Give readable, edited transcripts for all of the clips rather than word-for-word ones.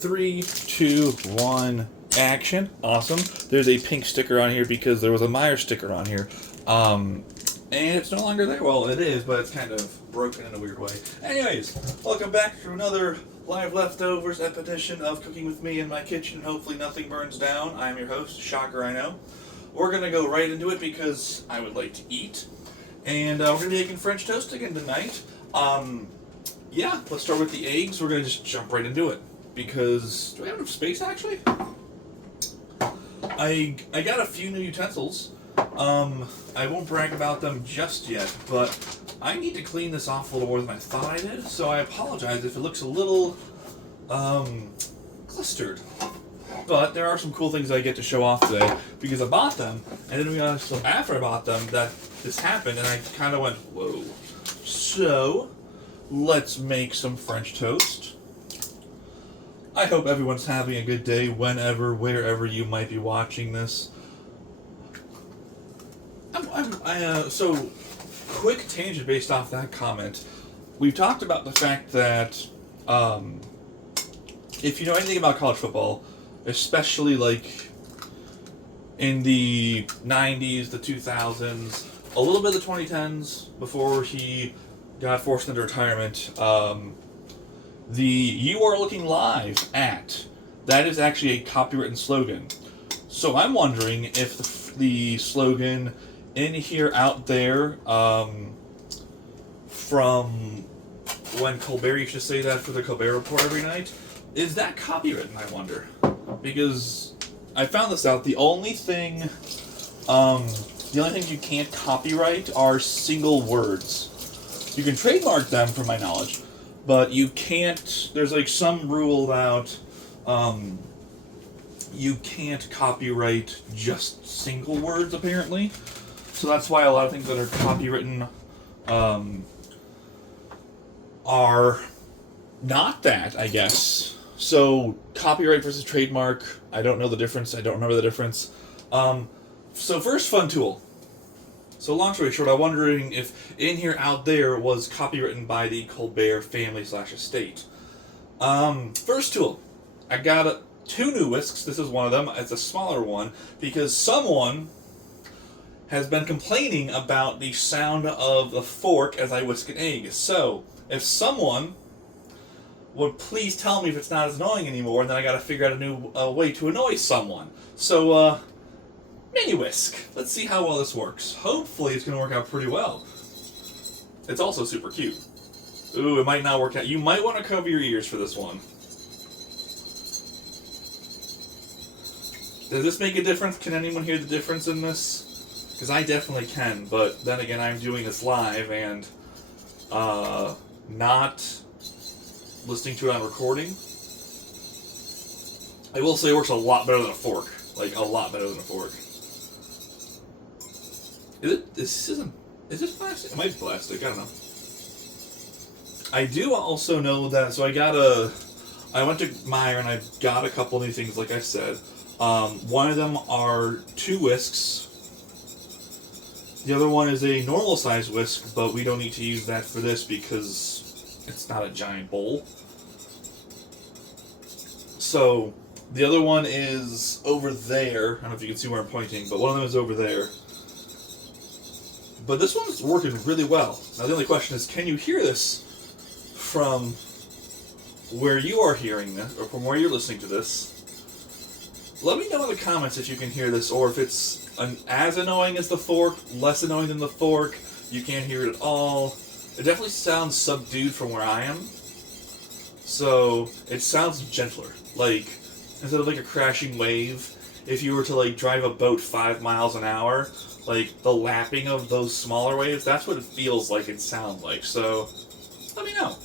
3, 2, 1, action. Awesome. There's a pink sticker on here because there was a Meyer sticker on here. And it's no longer there. Well, it is, but it's kind of broken in a weird way. Anyways, welcome back to another live leftovers edition of Cooking with Me in my kitchen. Hopefully nothing burns down. I'm your host, Shocker I know. We're going to go right into it because I would like to eat. And we're going to be making French toast again tonight. Yeah, let's start with the eggs. We're going to just jump right into it. Because, do I have enough space actually? I got a few new utensils. I won't brag about them just yet, but I need to clean this off a little more than I thought I did, so I apologize if it looks a little, clustered. But there are some cool things I get to show off today, because I bought them, and then we realized after I bought them that this happened, and I kind of went, whoa. So, let's make some French toast. I hope everyone's having a good day whenever, wherever you might be watching this. So, quick tangent based off that comment. We've talked about the fact that if you know anything about college football, especially like in the 90s, the 2000s, a little bit of the 2010s, before he got forced into retirement, the "You Are Looking Live" at, that is actually a copywritten slogan. So I'm wondering if the slogan "In Here, Out There," from when Colbert used to say that for the Colbert Report every night, is that copywritten, I wonder? Because I found this out, the only things you can't copyright are single words. You can trademark them, from my knowledge, but you can't, there's like some rule about you can't copyright just single words, apparently. So that's why a lot of things that are copywritten are not that, I guess. So copyright versus trademark, I don't know the difference. I don't remember the difference. So first, fun tool. So long story short, I'm wondering if "In Here, Out There" was copywritten by the Colbert family / estate. First tool. I got two new whisks. This is one of them. It's a smaller one because someone has been complaining about the sound of the fork as I whisk an egg. So, if someone would please tell me if it's not as annoying anymore, and then I gotta figure out a new way to annoy someone. So, mini whisk. Let's see how well this works. Hopefully it's gonna work out pretty well. It's also super cute. Ooh, it might not work out. You might want to cover your ears for this one. Does this make a difference? Can anyone hear the difference in this? Because I definitely can, but then again, I'm doing this live and not listening to it on recording. I will say it works a lot better than a fork. Like, a lot better than a fork. Is this plastic? It might be plastic, I don't know. I do also know that, so I went to Meyer and I got a couple new things, like I said. One of them are two whisks. The other one is a normal size whisk, but we don't need to use that for this because it's not a giant bowl. So, the other one is over there. I don't know if you can see where I'm pointing, but one of them is over there. But this one's working really well. Now the only question is, can you hear this from where you are hearing this, or from where you're listening to this? Let me know in the comments if you can hear this, or if it's as annoying as the fork, less annoying than the fork, you can't hear it at all. It definitely sounds subdued from where I am. So, it sounds gentler. Like, instead of like a crashing wave, if you were to like drive a boat 5 miles an hour, like the lapping of those smaller waves, that's what it feels like it sounds like. So, let me know.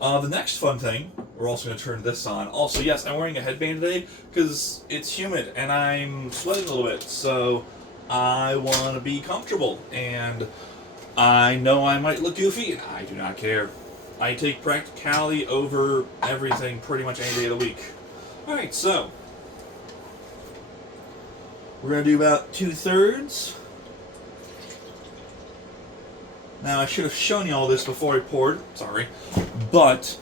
The next fun thing, we're also going to turn this on. Also, yes, I'm wearing a headband today because it's humid and I'm sweating a little bit. So, I want to be comfortable. And I know I might look goofy, and I do not care. I take practicality over everything pretty much any day of the week. Alright, so we're going to do about 2/3. Now, I should have shown you all this before I poured, sorry, but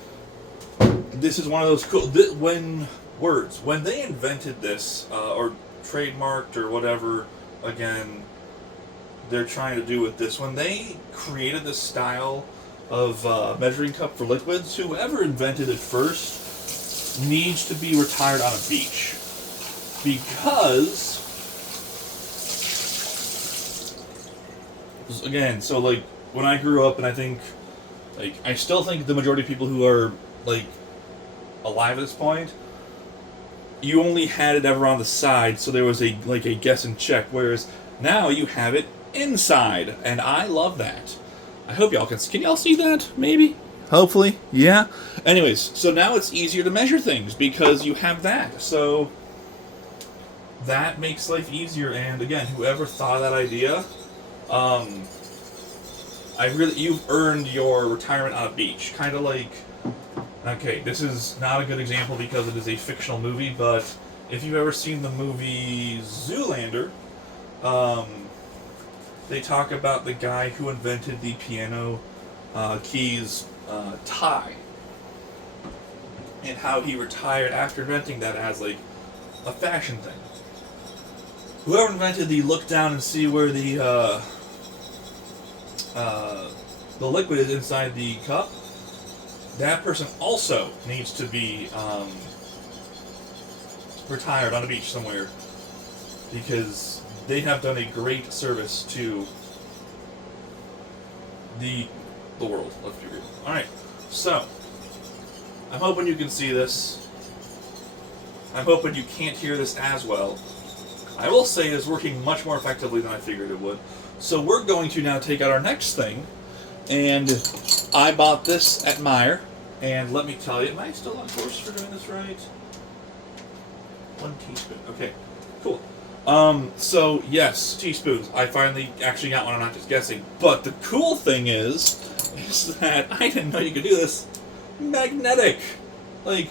this is one of those cool when they invented this or trademarked or whatever. Again, they're trying to do with this. When they created this style of measuring cup for liquids, whoever invented it first needs to be retired on a beach. Because, again, so like when I grew up, and I think, like, I still think the majority of people who are like alive at this point, you only had it ever on the side, so there was a guess and check. Whereas now you have it inside, and I love that. I hope y'all can y'all see that? Maybe, hopefully, yeah. Anyways, so now it's easier to measure things because you have that. So that makes life easier. And again, whoever thought of that idea, you've earned your retirement on a beach. Kind of like. Okay, this is not a good example because it is a fictional movie, but if you've ever seen the movie Zoolander, they talk about the guy who invented the piano keys tie, and how he retired after inventing that as like a fashion thing. Whoever invented the look down and see where the liquid is inside the cup, that person also needs to be retired on a beach somewhere, because they have done a great service to the world. Let's be real. All right, so I'm hoping you can see this. I'm hoping you can't hear this as well. I will say it is working much more effectively than I figured it would. So we're going to now take out our next thing. And I bought this at Meijer, and let me tell you, am I still on course for doing this right? 1 teaspoon. Okay, cool. So yes, teaspoons. I finally actually got one. I'm not just guessing. But the cool thing is that I didn't know you could do this. Magnetic. Like,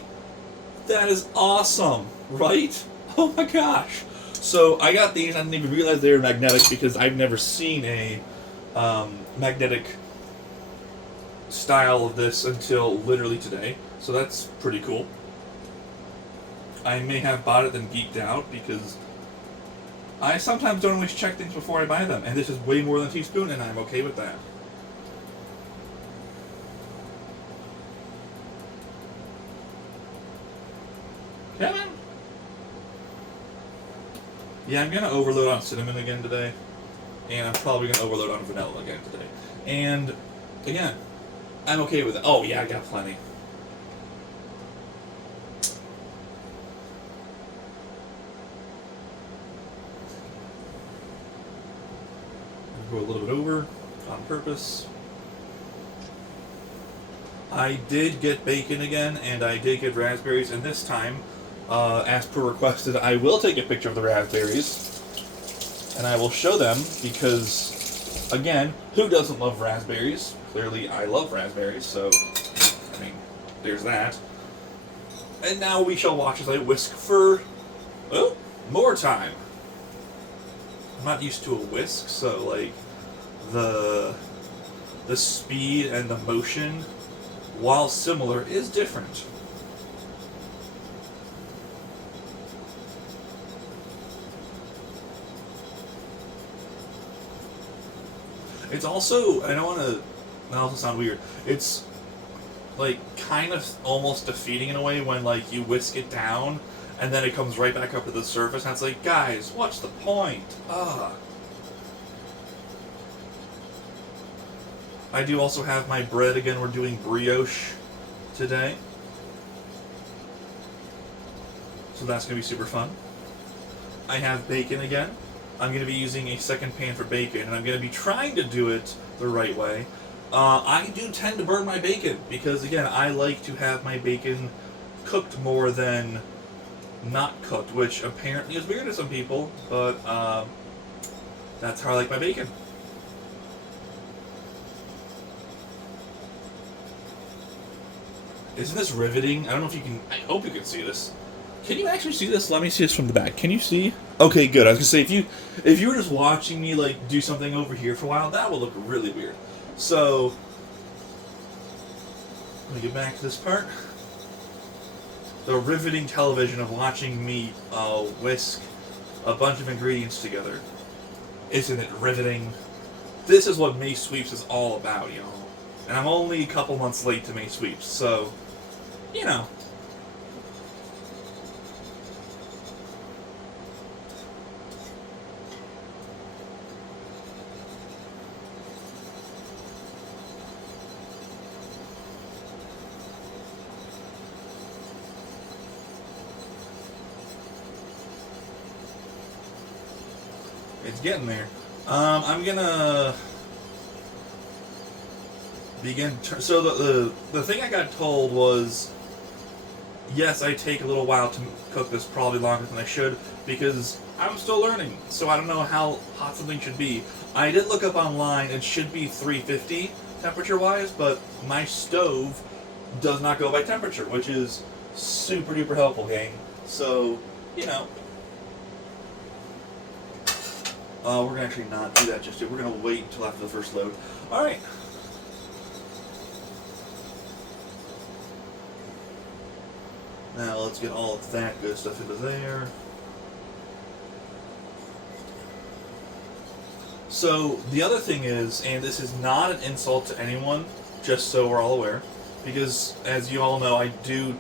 that is awesome, right? Oh my gosh. So I got these. I didn't even realize they were magnetic because I've never seen a magnetic style of this until literally today, so that's pretty cool. I may have bought it then geeked out because I sometimes don't always check things before I buy them, and this is way more than a teaspoon, and I'm okay with that. Kevin? Yeah, I'm going to overload on cinnamon again today, and I'm probably going to overload on vanilla again today. And, again, I'm okay with it. Oh, yeah, I got plenty. Go a little bit over on purpose. I did get bacon again, and I did get raspberries, and this time, as per requested, I will take a picture of the raspberries, and I will show them because, again, who doesn't love raspberries? Clearly, I love raspberries, so, I mean, there's that. And now we shall watch as I whisk for, oh, more time. I'm not used to a whisk, so, like, the speed and the motion, while similar, is different. It's also, I don't want to, that also sound weird, it's like kind of almost defeating in a way when like you whisk it down and then it comes right back up to the surface and it's like, guys, what's the point? I do also have my bread again. We're doing brioche today, so that's going to be super fun. I have bacon again. I'm going to be using a second pan for bacon, and I'm going to be trying to do it the right way. I do tend to burn my bacon because, again, I like to have my bacon cooked more than not cooked, which apparently is weird to some people, but that's how I like my bacon. Isn't this riveting? I don't know if you can, I hope you can see this. Can you actually see this? Let me see this from the back. Can you see? Okay, good. I was gonna say, if you were just watching me like do something over here for a while, that would look really weird. So let me get back to this part. the riveting television of watching me whisk a bunch of ingredients together. Isn't it riveting? This is what May Sweeps is all about, y'all. And I'm only a couple months late to May Sweeps, so, you know. It's getting there. I'm gonna begin. So the thing I got told was, yes, I take a little while to cook this, probably longer than I should, because I'm still learning. So I don't know how hot something should be. I did look up online. It should be 350 temperature-wise, but my stove does not go by temperature, which is super duper helpful, gang. So, you know. We're going to actually not do that just yet. We're going to wait until after the first load. Alright. Now let's get all of that good stuff into there. So, the other thing is, and this is not an insult to anyone, just so we're all aware, because as you all know, I do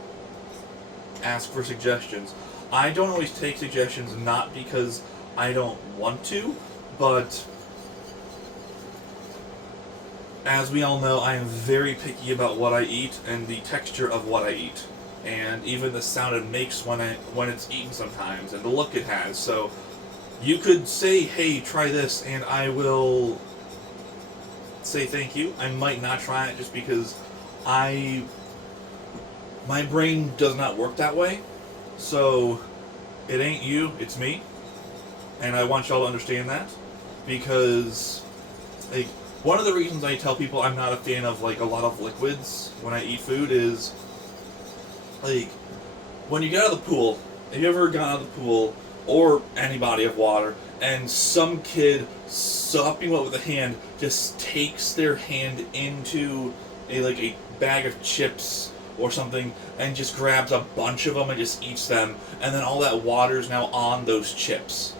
ask for suggestions. I don't always take suggestions, not because I don't want to, but as we all know, I am very picky about what I eat and the texture of what I eat, and even the sound it makes when it's eaten sometimes, and the look it has. So you could say, hey, try this, and I will say thank you. I might not try it just because my brain does not work that way. So it ain't you, it's me. And I want y'all to understand that, because like one of the reasons I tell people I'm not a fan of like a lot of liquids when I eat food is like when you get out of the pool. Have you ever gone out of the pool or any body of water and some kid sopping wet with a hand just takes their hand into a bag of chips or something and just grabs a bunch of them and just eats them, and then all that water is now on those chips?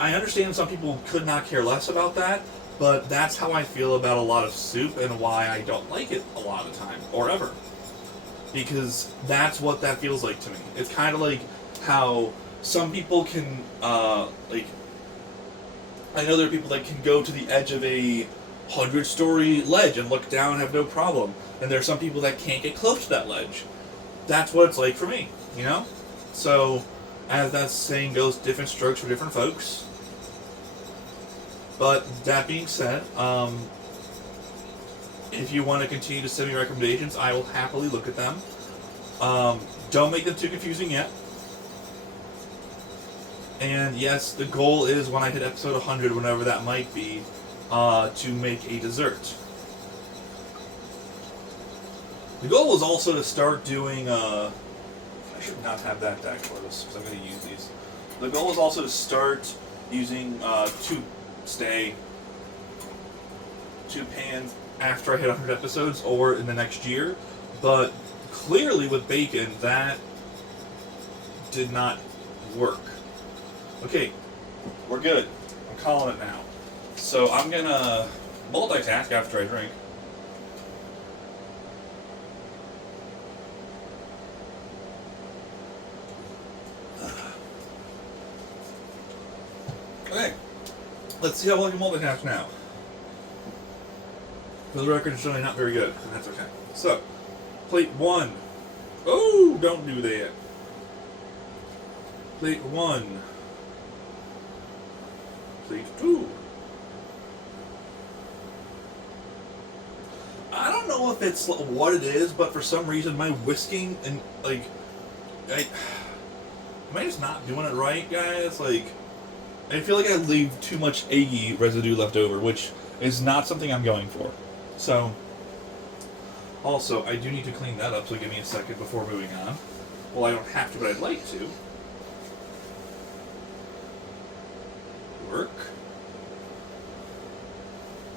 I understand some people could not care less about that, but that's how I feel about a lot of soup and why I don't like it a lot of the time, or ever. Because that's what that feels like to me. It's kind of like how some people can, I know there are people that can go to the edge of a 100-story ledge and look down and have no problem. And there are some people that can't get close to that ledge. That's what it's like for me, you know? So, as that saying goes, different strokes for different folks. But that being said, if you want to continue to send me recommendations, I will happily look at them. Don't make them too confusing yet. And yes, the goal is when I hit episode 100, whenever that might be, to make a dessert. The goal was also to start doing, I should not have that close, because I'm going to use these. The goal was also to start using two pans after I hit 100 episodes, or in the next year. But clearly with bacon, that did not work. Okay, we're good. I'm calling it now. So I'm going to multitask after I drink. Okay, let's see how well I can multitask now. For the record, it's really not very good, and that's okay. So, plate 1. Oh, don't do that. Plate 1. Plate 2. I don't know if it's what it is, but for some reason my whisking and am I just not doing it right, guys? I feel like I leave too much eggy residue left over, which is not something I'm going for. So, also, I do need to clean that up, so give me a second before moving on. Well, I don't have to, but I'd like to. Work.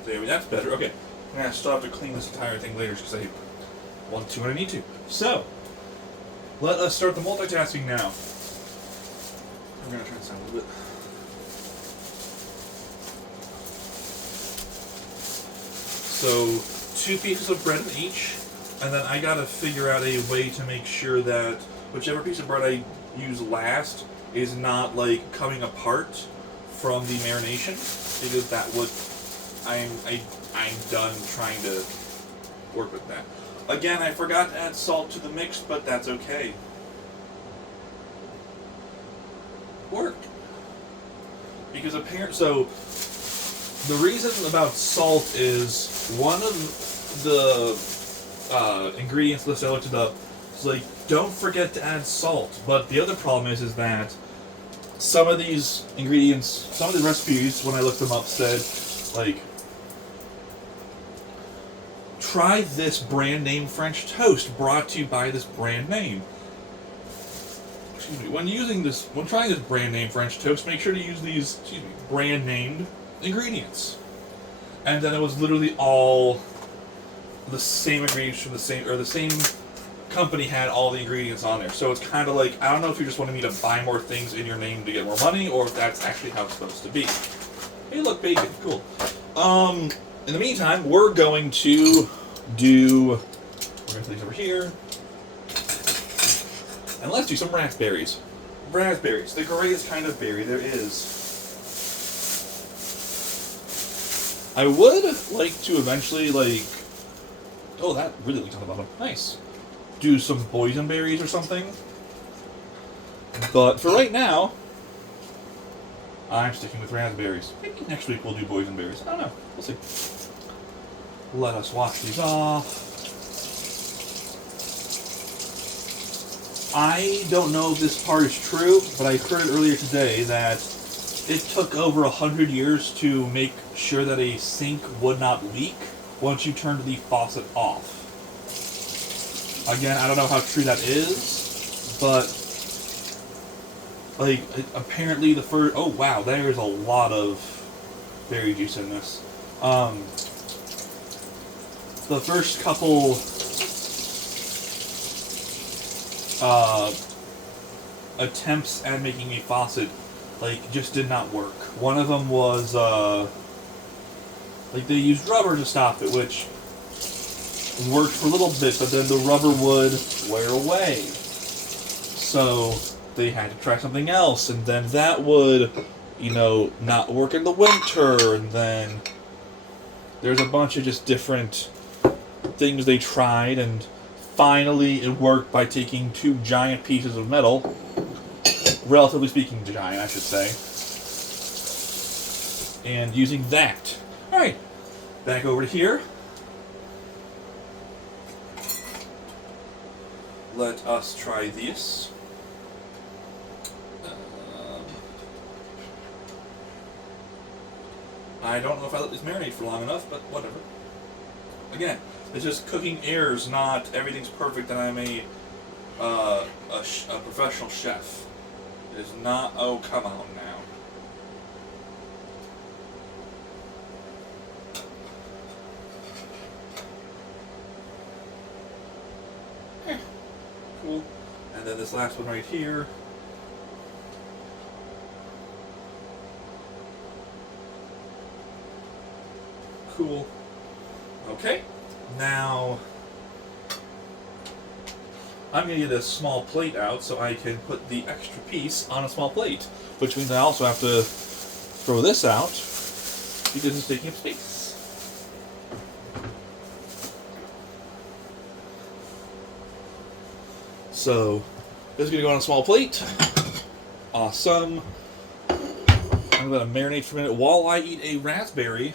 There, that's better. Okay. I'm going to still have to clean this entire thing later, because want to when I need to. So, let us start the multitasking now. I'm going to turn this down a little bit. So, 2 pieces of bread in each, and then I gotta figure out a way to make sure that whichever piece of bread I use last is not like coming apart from the marination, because that would I'm done trying to work with that. Again, I forgot to add salt to the mix, but that's okay. Work. Because so the reason about salt is one of the ingredients list I looked it up. It's like, don't forget to add salt. But the other problem is that some of these ingredients, some of the recipes, when I looked them up, said, like, try this brand name French toast brought to you by this brand name. Excuse me. When trying this brand name French toast, make sure to use these, brand named ingredients. And then it was literally all the same ingredients from the same company had all the ingredients on there. So it's kind of like, I don't know if you just wanted me to buy more things in your name to get more money, or if that's actually how it's supposed to be. Hey, look, bacon, cool. In the meantime, we're going to put these over here, and let's do some raspberries. Raspberries, the greatest kind of berry there is. I would like to eventually, oh, that really leaks on the bottom. Nice. Do some boysenberries or something. But for right now, I'm sticking with raspberries. Maybe next week we'll do boysenberries. I don't know. We'll see. Let us wash these off. I don't know if this part is true, but I heard earlier today that it took over 100 years to make sure that a sink would not leak once you turned the faucet off. Again, I don't know how true that is, but apparently the first... Oh wow, there's a lot of berry juice in this. The first couple attempts at making a faucet just did not work. One of them was they used rubber to stop it, which worked for a little bit, but then the rubber would wear away. So they had to try something else, and then that would, not work in the winter, and then there's a bunch of just different things they tried, and finally it worked by taking 2 giant pieces of metal, relatively speaking giant, I should say, and using that. Alright, back over to here. Let us try this. I don't know if I let this marinate for long enough, but whatever. Again, it's just cooking errors, not everything's perfect, and I'm a professional chef. It is not, oh, come on now. Cool. And then this last one right here. Cool. Okay. Now, I'm going to get a small plate out so I can put the extra piece on a small plate, which means I also have to throw this out because it's taking up space. So, this is going to go on a small plate. Awesome. I'm going to marinate for a minute while I eat a raspberry.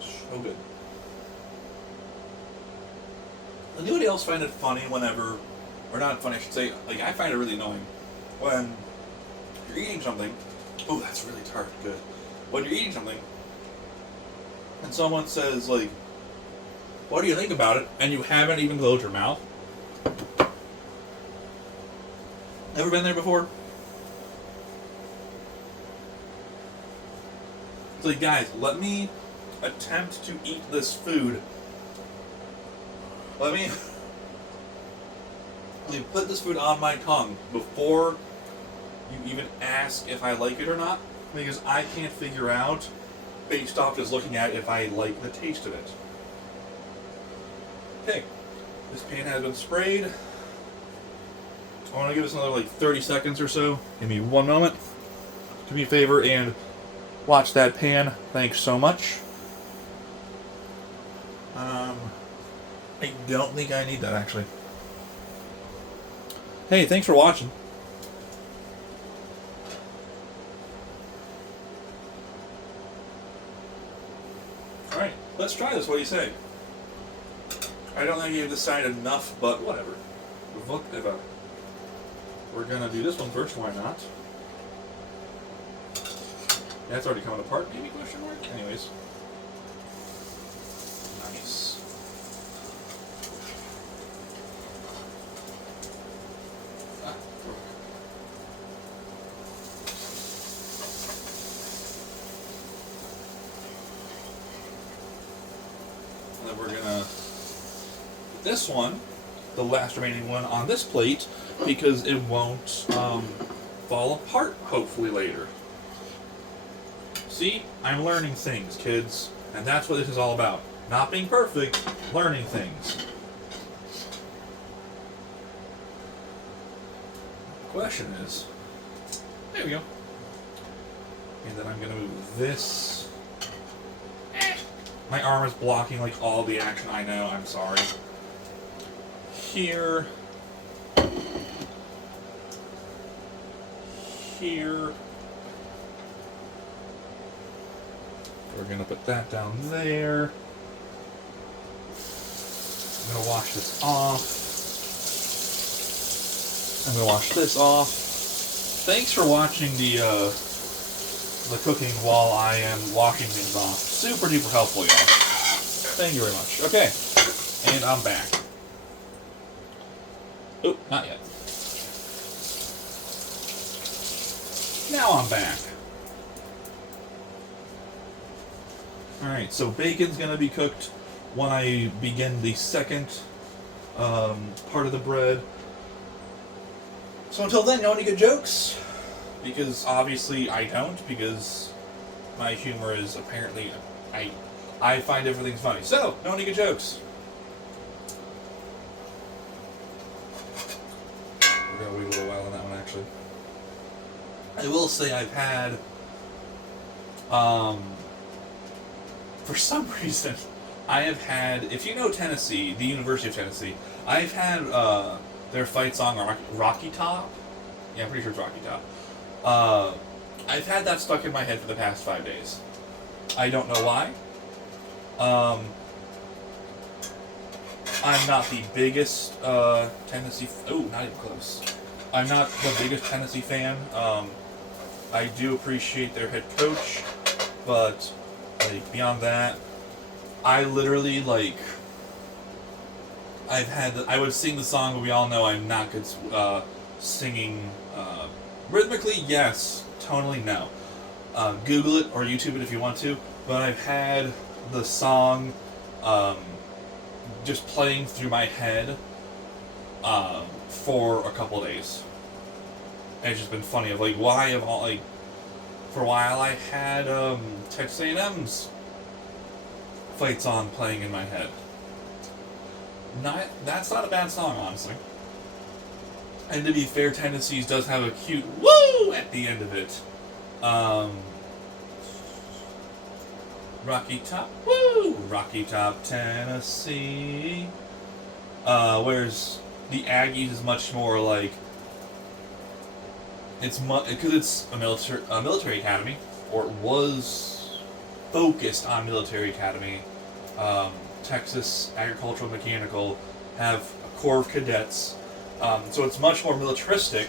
So good. Anybody else find it funny whenever, or not funny, I should say, I find it really annoying when you're eating something. Oh, that's really tart. Good. When you're eating something, and someone says, what do you think about it? And you haven't even closed your mouth. Ever been there before? It's like, guys, let me attempt to eat this food. Let me put this food on my tongue before you even ask if I like it or not, because I can't figure out, based off just looking at it, if I like the taste of it. Okay, this pan has been sprayed. I want to give this another like 30 seconds or so. Give me 1 moment. Do me a favor and watch that pan. Thanks so much. I don't think I need that, actually. Hey, thanks for watching. Alright, let's try this. What do you say? I don't think I gave this side enough, but whatever. We're gonna do this one first, why not? That's already coming apart, maybe, question mark? Anyways. Nice. And then we're gonna put this one, the last remaining one, on this plate because it won't fall apart, hopefully, later. See? I'm learning things, kids. And that's what this is all about. Not being perfect, learning things. The question is... There we go. And then I'm going to move this. My arm is blocking like all the action, I know, I'm sorry. Here. Here. We're going to put that down there. I'm going to wash this off. I'm going to wash this off. Thanks for watching the cooking while I am washing things off. Super duper helpful, y'all. Thank you very much. Okay, and I'm back. Oh, not yet. Now I'm back. Alright, so bacon's going to be cooked when I begin the second part of the bread. So until then, know any good jokes? Because obviously I don't, because my humor is apparently... I find everything funny. So, know any good jokes? We're going to wait a little while on that one, actually. I will say I've had... for some reason, I have had, if you know Tennessee, the University of Tennessee, I've had their fight song, Rocky Top. Yeah, I'm pretty sure it's Rocky Top. I've had that stuck in my head for the past 5 days. I don't know why. I'm not the biggest Tennessee... Oh, not even close. I'm not the biggest Tennessee fan. I do appreciate their head coach, but... like, beyond that, I literally, like, I would sing the song, but we all know I'm not good singing. Rhythmically, yes. Tonally, no. Google it or YouTube it if you want to, but I've had the song just playing through my head for a couple days. And it's just been funny of, like, why of all, like, for a while I had Texas A&M's fight song playing in my head. That's not a bad song, honestly. And to be fair, Tennessee's does have a cute woo at the end of it. Rocky Top, woo! Rocky Top, Tennessee. Whereas the Aggies is much more like... It's because it's a military academy, or it was focused on military academy. Texas Agricultural Mechanical have a corps of cadets, so it's much more militaristic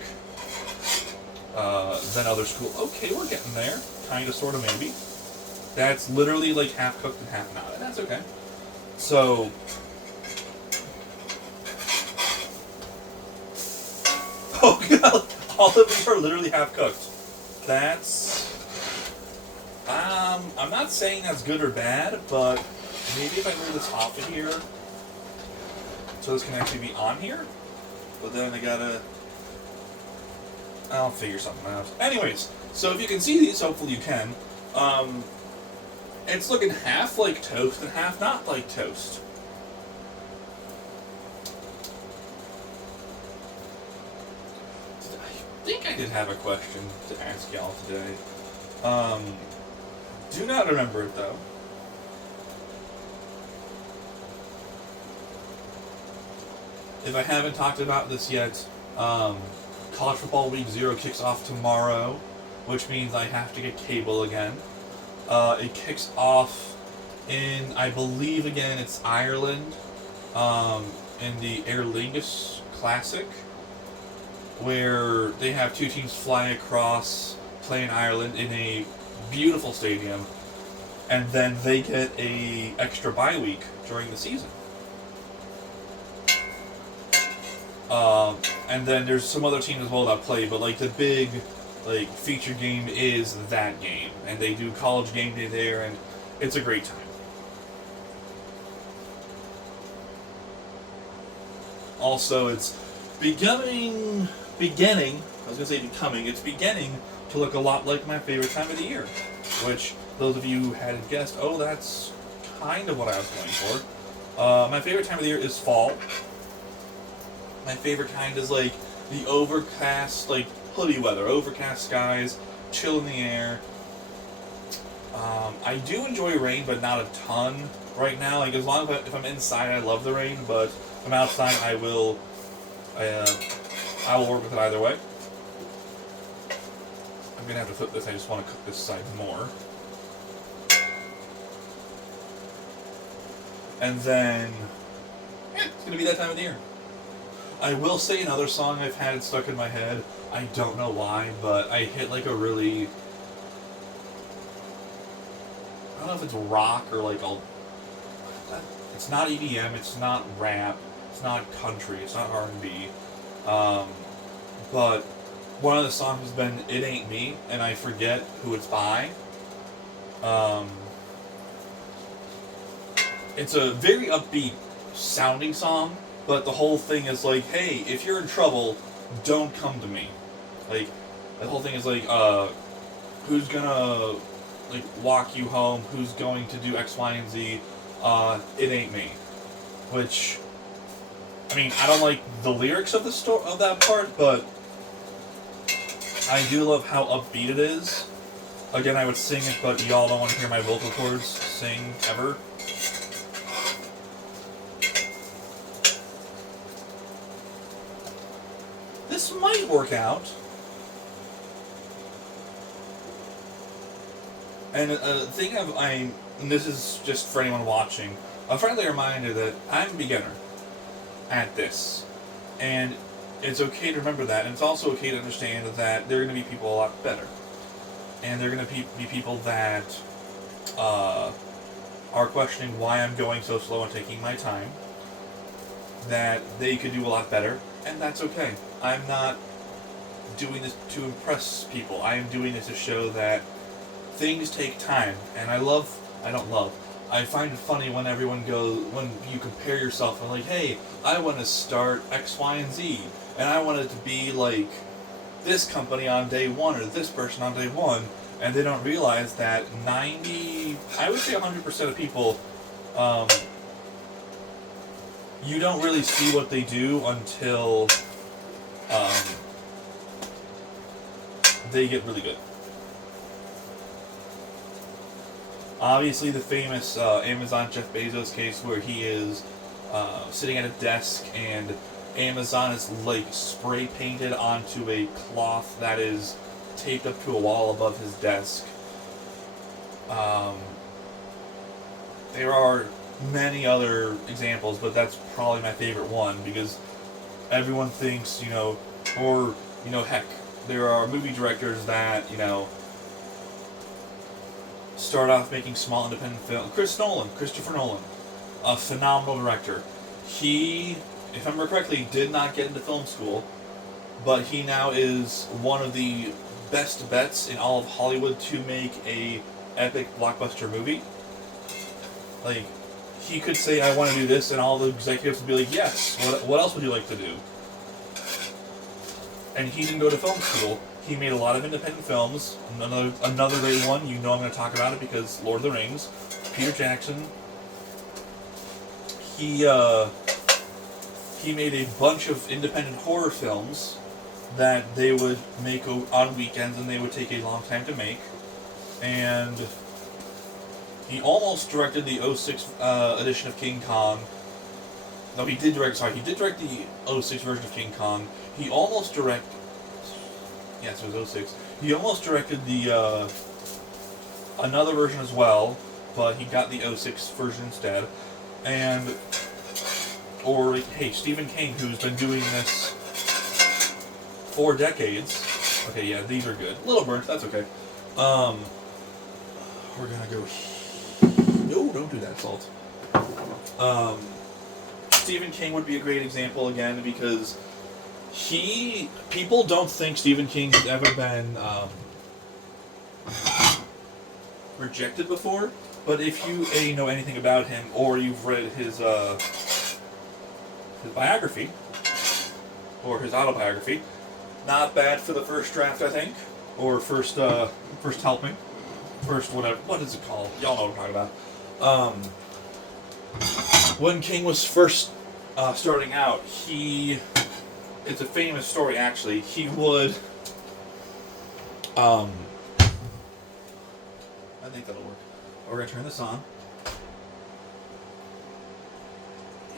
than other schools. Okay, we're getting there, kind of, sort of, maybe. That's literally like half cooked and half not, and that's okay. So. Oh god. All of these are literally half cooked. That's... I'm not saying that's good or bad, but maybe if I move this off of here, so this can actually be on here, but then I'll figure something out. Anyways, so if you can see these, hopefully you can, it's looking half like toast and half not like toast. I think I did have a question to ask y'all today. Do not remember it though. If I haven't talked about this yet, College Football Week 0 kicks off tomorrow, which means I have to get cable again. It kicks off in, I believe again, it's Ireland, in the Aer Lingus Classic, where they have two teams fly across, play in Ireland in a beautiful stadium, and then they get a extra bye week during the season. And then there's some other teams as well that play, but like the big feature game is that game, and they do college game day there, and it's a great time. Also, it's beginning, it's beginning to look a lot like my favorite time of the year, which those of you who hadn't guessed, oh, that's kind of what I was going for. My favorite time of the year is fall. My favorite kind is like the overcast, like hoodie weather, overcast skies, chill in the air. I do enjoy rain, but not a ton right now. Like as long as if I'm inside, I love the rain, but if I'm outside, I will work with it either way. I'm gonna have to flip this. I just want to cook this side more. And then, it's gonna be that time of the year. I will say another song I've had stuck in my head. I don't know why, but I hit like a really, I don't know if it's rock or like it's not EDM, it's not rap, it's not country, it's not R&B, but one of the songs has been "It Ain't Me," and I forget who it's by. It's a very upbeat sounding song, but the whole thing is like, hey, if you're in trouble, don't come to me. Like, the whole thing is like, who's gonna, like, walk you home? Who's going to do X, Y, and Z? It ain't me. Which, I mean, I don't like the lyrics of of that part, but I do love how upbeat it is. Again, I would sing it, but y'all don't want to hear my vocal cords sing ever. This might work out. And a thing and this is just for anyone watching, a friendly reminder that I'm a beginner at this. And it's okay to remember that, and it's also okay to understand that there are going to be people a lot better. And there are going to be people that are questioning why I'm going so slow and taking my time, that they could do a lot better, and that's okay. I'm not doing this to impress people. I am doing this to show that things take time, and I find it funny when when you compare yourself and like, hey, I want to start X, Y, and Z, and I want it to be like this company on day one or this person on day one, and they don't realize that 100% of people, you don't really see what they do until they get really good. Obviously, the famous Amazon Jeff Bezos case where he is sitting at a desk and Amazon is like spray painted onto a cloth that is taped up to a wall above his desk. There are many other examples, but that's probably my favorite one because everyone thinks, heck, there are movie directors that, start off making small independent films. Christopher Nolan, a phenomenal director. He, if I remember correctly, did not get into film school, but he now is one of the best bets in all of Hollywood to make a epic blockbuster movie, like, he could say, I want to do this, and all the executives would be like, yes, what else would you like to do? And he didn't go to film school. He made a lot of independent films. Another great one, you know I'm going to talk about it because Lord of the Rings. Peter Jackson. He made a bunch of independent horror films that they would make on weekends, and they would take a long time to make. And he almost directed the '06 edition of King Kong. No, he did direct the '06 version of King Kong. He almost directed... Yes, it was '06. He almost directed the another version as well, but he got the '06 version instead. And... Or, hey, Stephen King, who's been doing this for decades. Okay, yeah, these are good. Little burnt, that's okay. We're gonna go... No, don't do that, Salt. Stephen King would be a great example again, because people don't think Stephen King has ever been rejected before, but if you know anything about him, or you've read his biography, or his autobiography, not bad for the first draft, I think, or first helping, first whatever, what is it called? Y'all know what I'm talking about. When King was first starting out, it's a famous story actually, he would, I think that'll work. We're going to turn this on.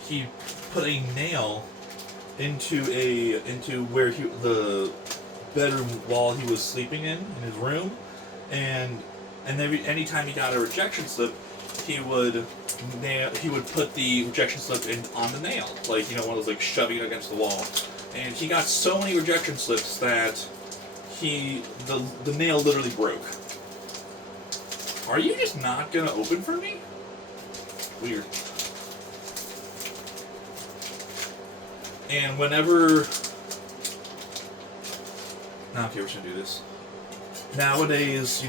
He put a nail into where the bedroom wall he was sleeping in his room, and anytime he got a rejection slip, he would put the rejection slip on the nail, like, one of those, like, shoving it against the wall. And he got so many rejection slips that the nail literally broke. Are you just not gonna open for me? Weird. And whenever... Okay, we're just gonna do this. Nowadays,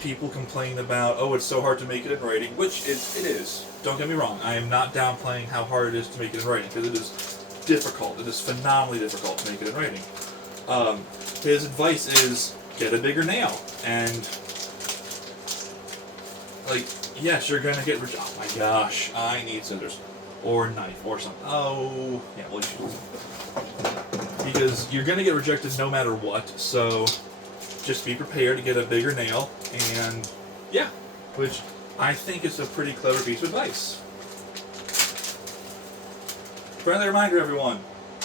people complain about, oh, it's so hard to make it in writing, which it is. Don't get me wrong. I am not downplaying how hard it is to make it in writing, because it is difficult. It is phenomenally difficult to make it in writing. His advice is, get a bigger nail. And, like, yes, you're gonna get... Oh my gosh, I need scissors. Or a knife, or something. Oh, yeah, we'll use it. Because you're gonna get rejected no matter what, so... Just be prepared to get a bigger nail, and yeah, which I think is a pretty clever piece of advice. Friendly reminder, everyone,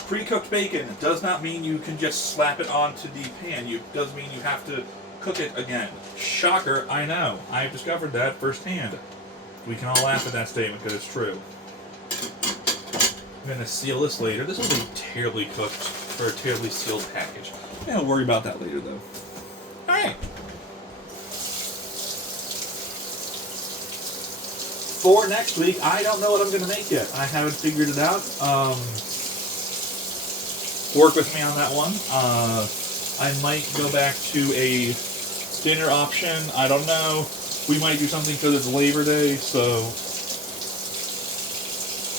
pre-cooked bacon does not mean you can just slap it onto the pan. It does mean you have to cook it again. Shocker, I know. I've discovered that firsthand. We can all laugh at that statement because it's true. I'm going to seal this later. This will be terribly cooked or a terribly sealed package. Don't worry about that later, though. Alright. For next week, I don't know what I'm going to make yet. I haven't figured it out. Work with me on that one. I might go back to a dinner option. I don't know. We might do something because it's Labor Day, so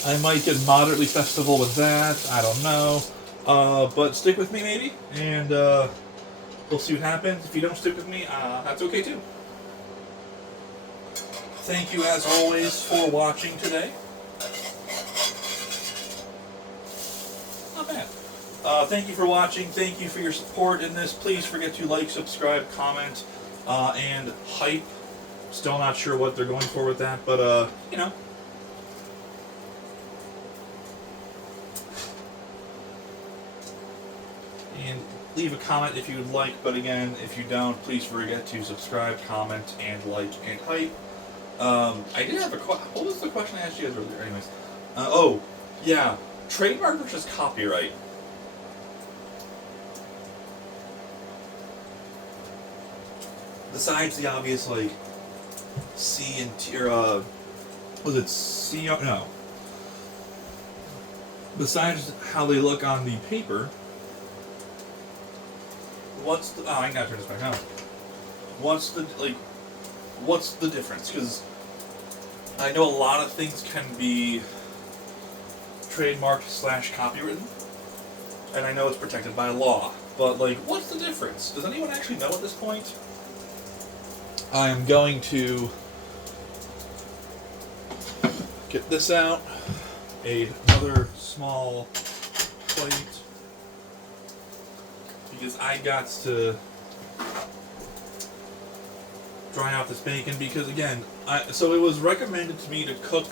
I might get moderately festival with that. I don't know. But stick with me, maybe, and we'll see what happens. If you don't stick with me, that's okay too. Thank you, as always, for watching today. Not bad. Thank you for watching. Thank you for your support in this. Please forget to like, subscribe, comment, and hype. Still not sure what they're going for with that, but, And leave a comment if you would like, but again, if you don't, please forget to subscribe, comment, and like, and hype. I did have a question. What was the question I asked you guys earlier? Anyways. Oh, yeah. Trademark versus copyright. Besides the obvious, like, C and T, or, was it C? No. Besides how they look on the paper, what's the... Oh, I gotta turn this back on. What's the, like... what's the difference? Because I know a lot of things can be trademarked / copywritten, and I know it's protected by law. But, like, what's the difference? Does anyone actually know at this point? I am going to get this out. Another small plate. Because I got to dry out this bacon because, again, so it was recommended to me to cook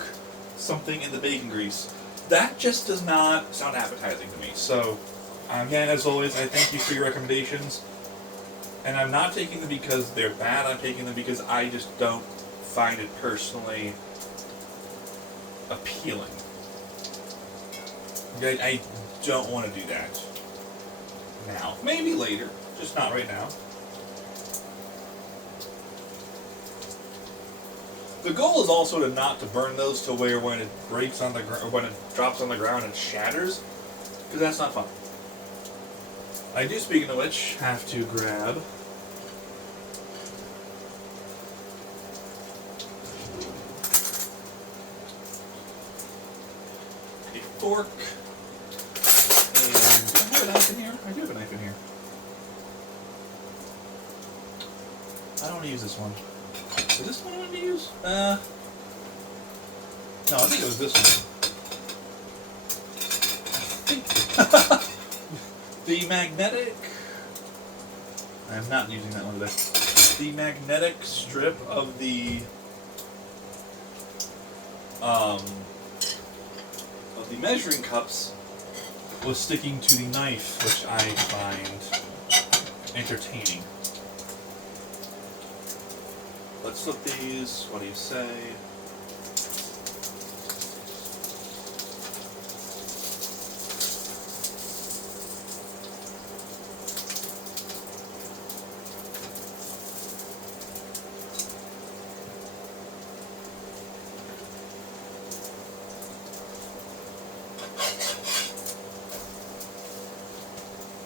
something in the bacon grease. That just does not sound appetizing to me. So, again, as always, I thank you for your recommendations. And I'm not taking them because they're bad. I'm taking them because I just don't find it personally appealing. Okay, I don't want to do that now. Maybe later, just not right now. The goal is also to burn those to where when it breaks on the ground, or when it drops on the ground, it shatters, because that's not fun. I do, speaking of which, have to grab a fork, and do I have a knife in here? I do have a knife in here. I don't want to use this one. Is this one I want to use? No, I think it was this one. The magnetic... I'm not using that one today. The magnetic strip of the measuring cups was sticking to the knife, which I find entertaining. Let's flip these. What do you say?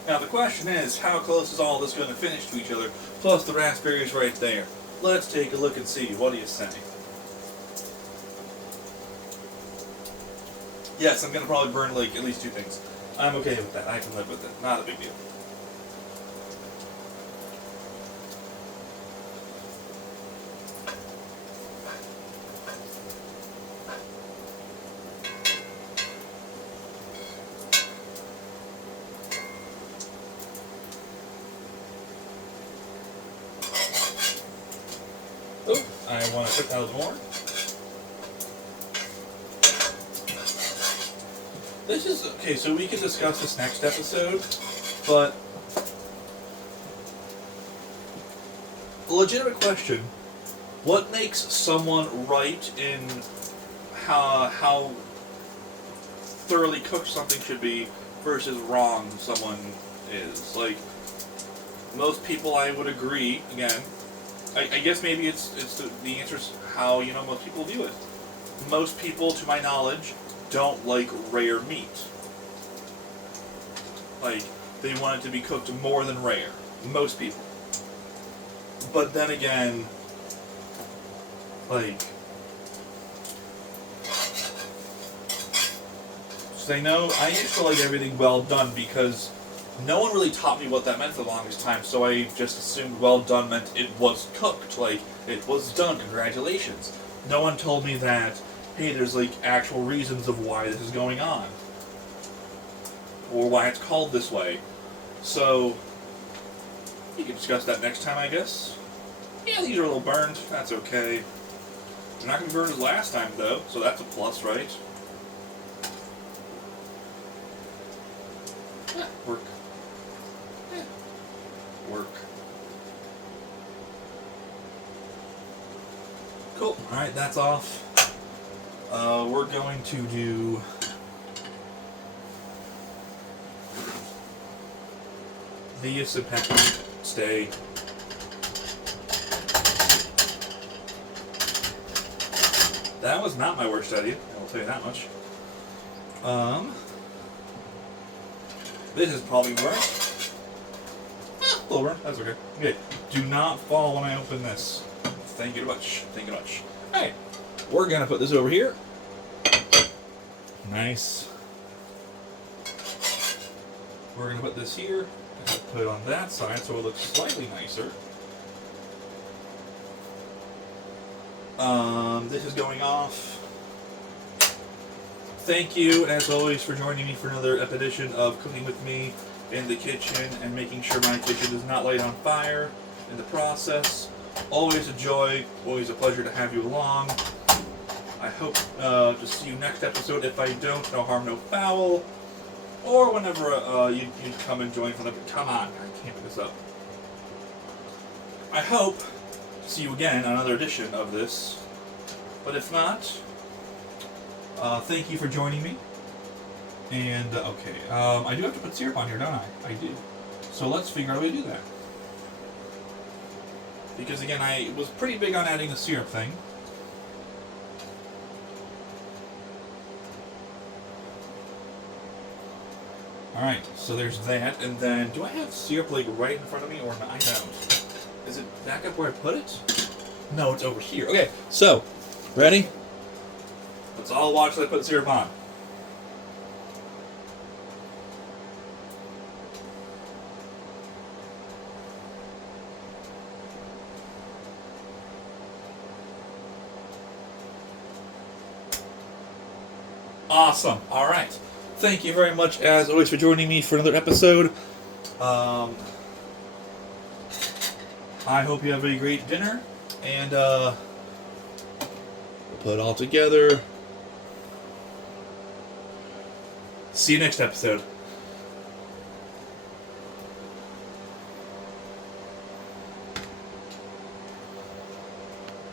Now the question is, how close is all this going to finish to each other? Plus the raspberries right there. Let's take a look and see. What do you say? Yes, I'm going to probably burn like at least 2 things. I'm okay with that. I can live with it. Not a big deal. Oh, I want to cook that a little more. This is, okay, so we can discuss this next episode, but a legitimate question, what makes someone right in how thoroughly cooked something should be versus wrong someone is? Like, most people, I would agree, again, I guess maybe it's the answer is how, most people view it. Most people, to my knowledge, don't like rare meat. Like, they want it to be cooked more than rare. Most people. But then again, like, so I know I used to like everything well done because no one really taught me what that meant for the longest time, so I just assumed well done meant it was cooked, like, it was done, congratulations. No one told me that, hey, there's, like, actual reasons of why this is going on. Or why it's called this way. So, you can discuss that next time, I guess. Yeah, these are a little burned, that's okay. They're not going to burn as last time, though, so that's a plus, right? Work. Work. Cool. Alright, that's off. We're going to do these and stay. That was not my worst idea, I'll tell you that much. This is probably burnt. A little burnt, that's okay. Okay, do not fall when I open this. Thank you much. Thank you much. Alright, we're going to put this over here. Nice. We're going to put this here. Put it on that side so it looks slightly nicer. This is going off. Thank you, as always, for joining me for another edition of Cooking With Me in the kitchen and making sure my kitchen does not light on fire in the process. Always a joy, always a pleasure to have you along. I hope to see you next episode. If I don't, no harm, no foul. Or whenever you come and join for the... Come on, I can't pick this up. I hope to see you again on another edition of this. But if not, thank you for joining me. And, okay, I do have to put syrup on here, don't I? I do. So let's figure out a way to do that. Because, again, I was pretty big on adding the syrup thing. Alright, so there's that. And then, do I have syrup, like, right in front of me? Or no, I don't. Is it back up where I put it? No, it's over here. Okay, so, ready? Let's all watch as I put syrup on. Awesome. All right. Thank you very much, as always, for joining me for another episode. I hope you have a great dinner, and we'll put it all together. See you next episode.